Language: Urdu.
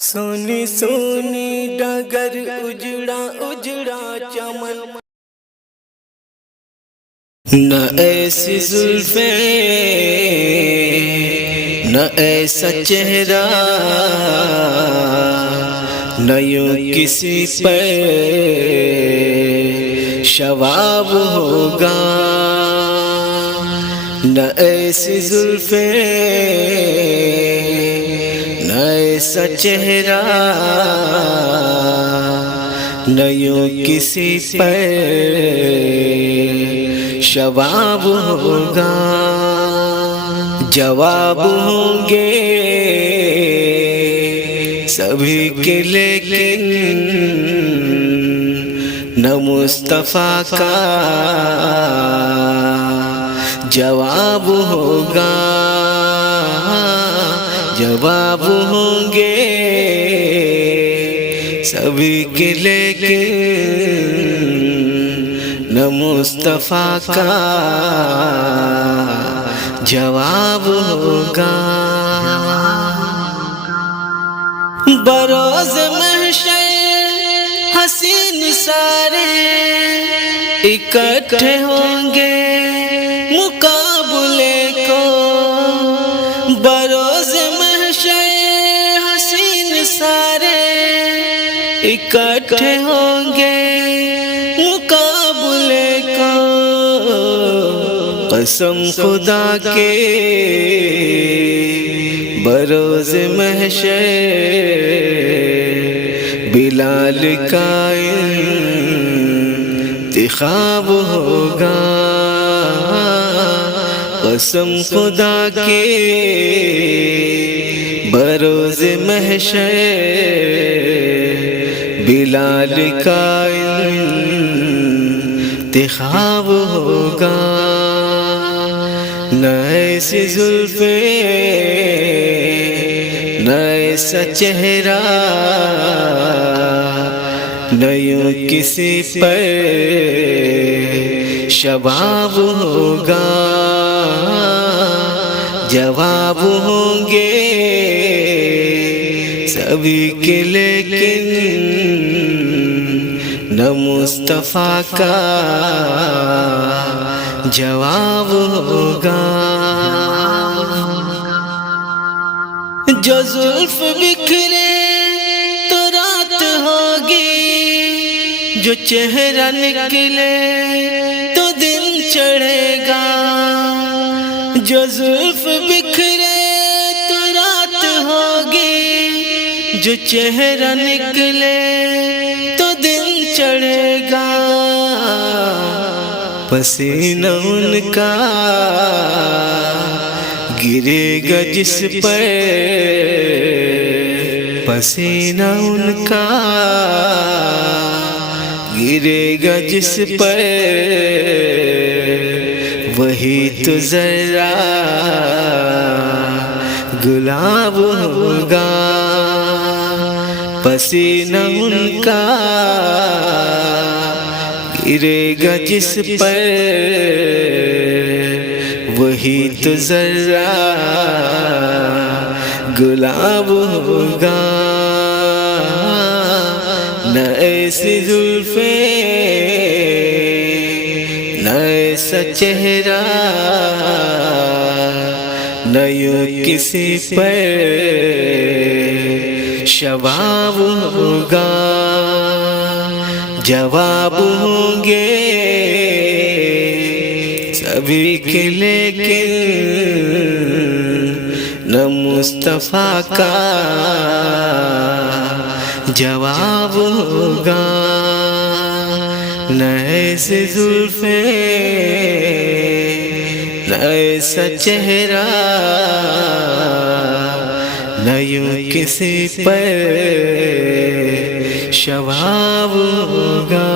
سونی سونی ڈگر اجڑا اجڑا چمن، نہ ایسی زلفیں نہ ایسا چہرہ، نہ یوں کسی پہ شواب ہوگا، نہ ایسی زلفیں نہ ایسا چہرہ، نہ یوں کسی پہ شواب ہوگا۔ جواب ہوں گے سبھی کے لیکن نہ مصطفیٰ کا جواب ہوگا۔ جواب ہوں گے سبھی کے لیکن نہ مصطفیٰ کا جواب ہوگا۔ بروز محشر حسین سارے اکٹھے ہوں گے مقابلے کو، بروز محشر حسین سارے اکٹھے ہوں گے مقابلے کو۔ قسم خدا کے بروز محشر بلال کا انتخاب ہوگا۔ قسم خدا کے بروز محشر بلال کا انتخاب ہوگا۔ نہ ایسی زلفیں نہ ایسا چہرہ، نہ یوں کسی پر شباب ہوگا۔ جواب ہوں گے سبھی کے لیکن نہ مصطفیٰ کا جواب ہوگا۔ جو زلف بکھرے تو رات ہوگی، جو چہرہ نکلے تو دن چڑھے گا۔ جو زلف بکھرے تو رات ہوگی، جو چہرہ نکلے تو دن چڑھے گا۔ پسینہ ان کا گرے گا جس پر، پسینہ ان کا گرے گا جس پر، وہی تو ذرا گلاب ہوگا۔ پسینہ ان کا گرے گا جس پر، وہی تو ذرا گلاب ہوگا۔ نہ ایسی زلفیں نہ ایسا چہرہ، نہ یوں کسی پر شباب ہوگا۔ جواب ہوں گے سبھی کے لیکن نہ مصطفیٰ کا جواب ہوگا۔ نہ ایسے زلفیں نہ ایسا چہرہ، نہ یوں کسی پر شواب ہوگا۔